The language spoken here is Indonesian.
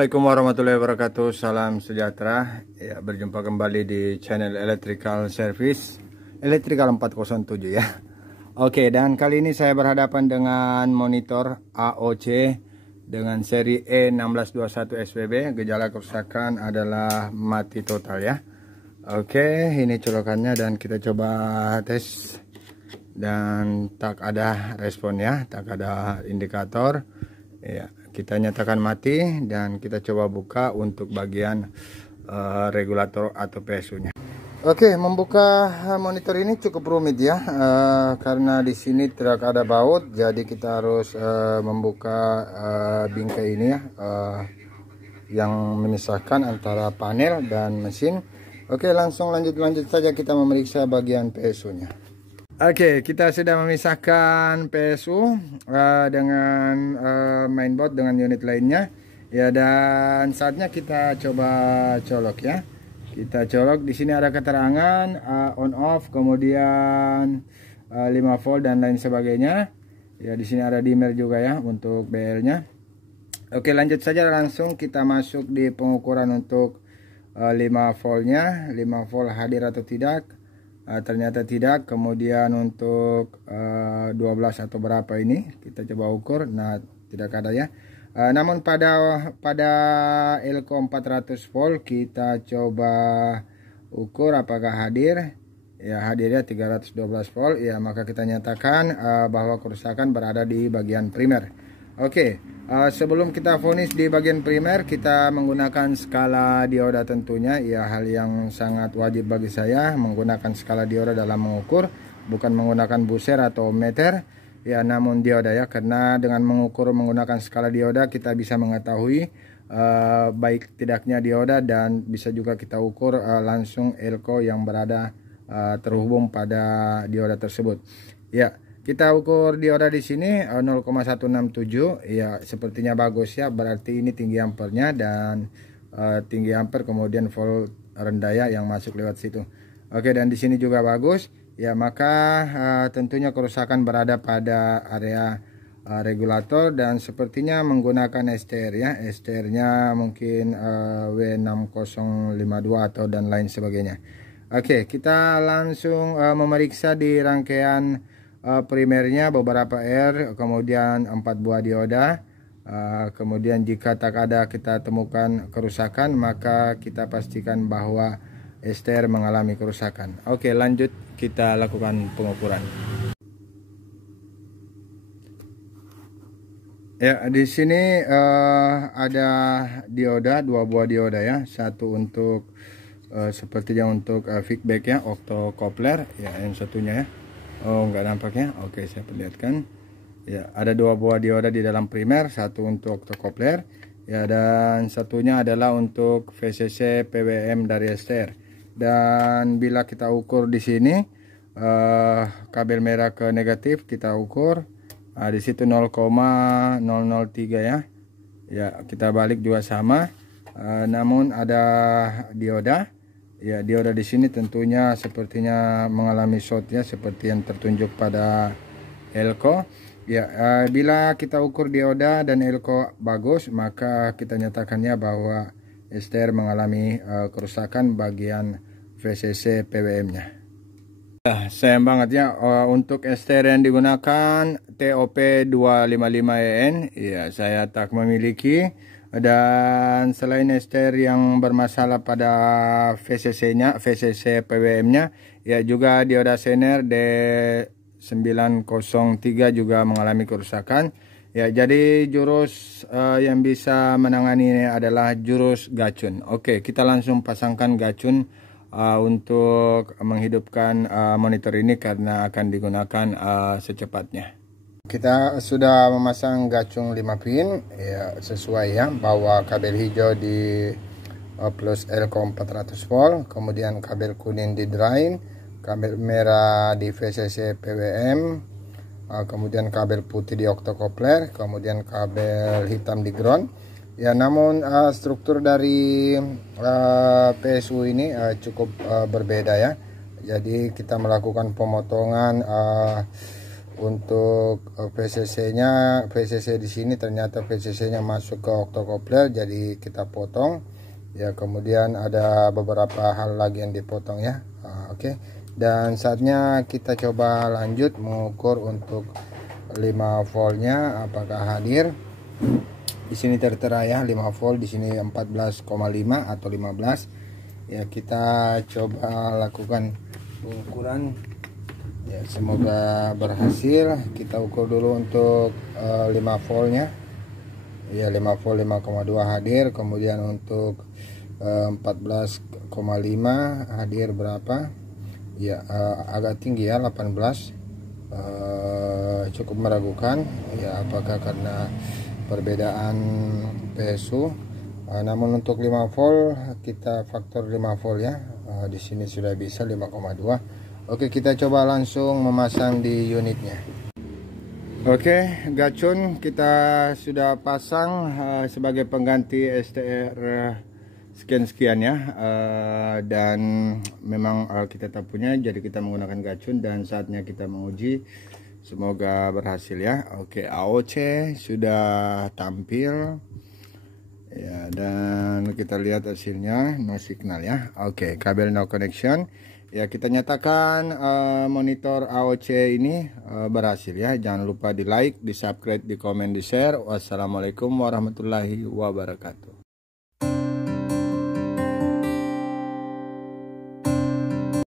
Assalamualaikum warahmatullahi wabarakatuh. Salam sejahtera. Ya, berjumpa kembali di channel Electrical Service Electrical 407 ya. Oke, dan kali ini saya berhadapan dengan monitor AOC dengan seri E1621 SPB. Gejala kerusakan adalah mati total ya. Oke, ini colokannya dan kita coba tes. Dan tak ada respon ya, tak ada indikator. Ya, kita nyatakan mati dan kita coba buka untuk bagian regulator atau PSU-nya. Oke, membuka monitor ini cukup rumit ya, karena di sini tidak ada baut, jadi kita harus membuka bingkai ini ya, yang memisahkan antara panel dan mesin. Oke, langsung lanjut saja kita memeriksa bagian PSU-nya. Oke, kita sudah memisahkan PSU dengan mainboard dengan unit lainnya ya, dan saatnya kita coba colok ya. Kita colok, di sini ada keterangan on off, kemudian 5 volt dan lain sebagainya. Ya, di sini ada dimmer juga ya untuk BL-nya. Oke, lanjut saja, langsung kita masuk di pengukuran untuk 5 voltnya, 5 volt hadir atau tidak. Ternyata tidak. Kemudian untuk 12 atau berapa ini kita coba ukur, nah tidak ada ya. Namun pada Elco 400 volt kita coba ukur apakah hadir ya, hadirnya 312 volt ya, maka kita nyatakan bahwa kerusakan berada di bagian primer. Oke, sebelum kita vonis di bagian primer, kita menggunakan skala dioda tentunya ya, hal yang sangat wajib bagi saya menggunakan skala dioda dalam mengukur, bukan menggunakan buser atau meter ya, namun dioda ya, karena dengan mengukur menggunakan skala dioda kita bisa mengetahui baik tidaknya dioda, dan bisa juga kita ukur langsung elko yang berada terhubung pada dioda tersebut ya. Kita ukur dioda di sini 0,167 ya, sepertinya bagus ya, berarti ini tinggi ampernya dan tinggi ampere, kemudian volt rendah ya yang masuk lewat situ. Oke, dan di sini juga bagus ya, maka tentunya kerusakan berada pada area regulator, dan sepertinya menggunakan STR ya, STR-nya mungkin W6052 atau dan lain sebagainya. Oke, kita langsung memeriksa di rangkaian primernya beberapa R, kemudian 4 buah dioda. Kemudian jika tak ada kita temukan kerusakan, maka kita pastikan bahwa STR mengalami kerusakan. Oke, lanjut kita lakukan pengukuran. Ya, di sini ada dioda, 2 buah dioda ya, satu untuk sepertinya untuk feedback ya, octocopler ya, yang satunya ya. Oh, nggak nampaknya. Oke, saya perlihatkan ya, ada 2 buah dioda di dalam primer, satu untuk octocopler ya, dan satunya adalah untuk VCC PWM dari STR. Dan bila kita ukur di sini kabel merah ke negatif kita ukur di situ 0,003 ya. Ya, kita balik juga sama, namun ada dioda ya, dioda di sini tentunya sepertinya mengalami short ya, seperti yang tertunjuk pada elco ya. Bila kita ukur dioda dan elco bagus, maka kita nyatakannya bahwa STR mengalami kerusakan bagian VCC PWM-nya. Sayang banget ya, untuk STR yang digunakan TOP 255EN ya, saya tak memiliki. Dan selain STR yang bermasalah pada VCC-nya, VCC PWM-nya ya, juga dioda Zener D903 juga mengalami kerusakan ya. Jadi jurus yang bisa menangani ini adalah jurus gacun. Oke, kita langsung pasangkan gacun untuk menghidupkan monitor ini karena akan digunakan secepatnya. Kita sudah memasang gacung 5 pin ya, sesuai ya, bahwa kabel hijau di plus Elco 400 volt, kemudian kabel kuning di drain, kabel merah di VCC PWM, kemudian kabel putih di octocopler, kemudian kabel hitam di ground ya. Namun struktur dari PSU ini cukup berbeda ya, jadi kita melakukan pemotongan Untuk VCC di sini ternyata VCC-nya masuk ke octocopler, jadi kita potong ya. Kemudian ada beberapa hal lagi yang dipotong ya. Oke. Dan saatnya kita coba lanjut mengukur untuk 5 voltnya apakah hadir. Di sini tertera ya 5 volt, di sini 14,5 atau 15. Ya, kita coba lakukan pengukuran. Ya, semoga berhasil. Kita ukur dulu untuk 5 voltnya. Ya, 5 volt 5,2 hadir. Kemudian untuk 14,5 hadir berapa? Ya, agak tinggi ya, 18. Cukup meragukan ya, apakah karena perbedaan PSU. Namun untuk 5 volt kita faktor 5 volt ya. Di sini sudah bisa 5,2. Oke, kita coba langsung memasang di unitnya. Oke, gacun kita sudah pasang sebagai pengganti STR sekian ya. Dan memang kita tak punya, jadi kita menggunakan gacun dan saatnya kita menguji. Semoga berhasil ya. Oke, AOC sudah tampil ya, dan kita lihat hasilnya no signal ya. Oke, kabel no connection ya. Kita nyatakan monitor AOC ini berhasil ya. Jangan lupa di like, di subscribe, di komen, di share. Wassalamualaikum warahmatullahi wabarakatuh.